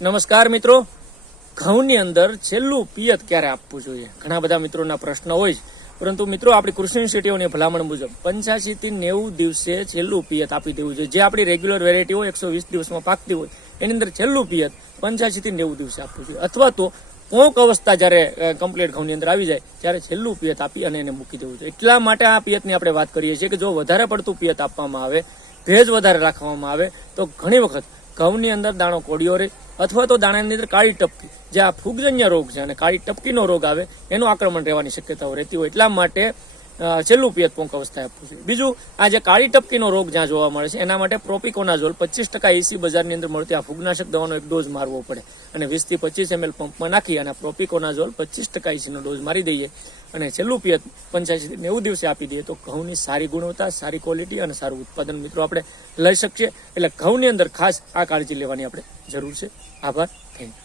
નમસ્કાર મિત્રો. ઘઉંની અંદર છેલ્લું પિયત ક્યારે આપવું જોઈએ? ઘણા બધા મિત્રોના પ્રશ્ન હોય છે પરંતુ મિત્રો, આપણી કૃષિ યુનિવર્સિટીઓની ભલામણ મુજબ પંચ્યાસી થી નેવું દિવસે છેલ્લું પિયત આપી દેવું જોઈએ. જે આપણી રેગ્યુલર વેરાયટી હોય, એકસો વીસ દિવસમાં પાકતી હોય, એની અંદર છેલ્લું પિયત પંચ્યાસી થી નેવું દિવસે આપવું જોઈએ. અથવા તો પોંક અવસ્થા જ્યારે કમ્પ્લીટ ઘઉંની અંદર આવી જાય, ત્યારે છેલ્લું પિયત આપી અને એને મૂકી દેવું જોઈએ. એટલા માટે આ પિયતની આપણે વાત કરીએ છીએ કે જો વધારે પડતું પિયત આપવામાં આવે, ભેજ વધારે રાખવામાં આવે, તો ઘણી વખત ઘઉંની અંદર દાણો કોડિયો રહે અથવા તો દાણાની અંદર કાળી ટપકી, જે આ ફૂગજન્ય રોગ છે અને કાળી ટપકીનો રોગ આવે, એનું આક્રમણ રહેવાની શક્યતાઓ રહેતી હોય. એટલા માટે છેલ્લું પિયત પોંક અવસ્થાએ આપવું જોઈએ બીજું આ જે કાળી ટપકીનો રોગ જ્યાં જોવા મળે છે, એના માટે પ્રોપિકોનાઝોલ પચીસ ટકા એસી બજારની અંદર મળતી આ ફૂગનાશક દવાનો એક ડોઝ મારવો પડે. અને વીસથી પચીસ એમએલ પંપમાં નાખી અને પ્રોપિકોનાઝોલ પચીસ ટકા એસીનો ડોઝ મારી દઈએ. અને છેલ્લું પિયત, પંચ્યાસી નેવું દિવસે આપી દઈએ તો ઘઉંની સારી ગુણવત્તા, સારી ક્વોલિટી અને સારું ઉત્પાદન મિત્રો આપણે લઈ શકીએ. એટલે ઘઉંની અંદર ખાસ આ કાળજી લેવાની આપણે જરૂર છે. આભાર. Thank you.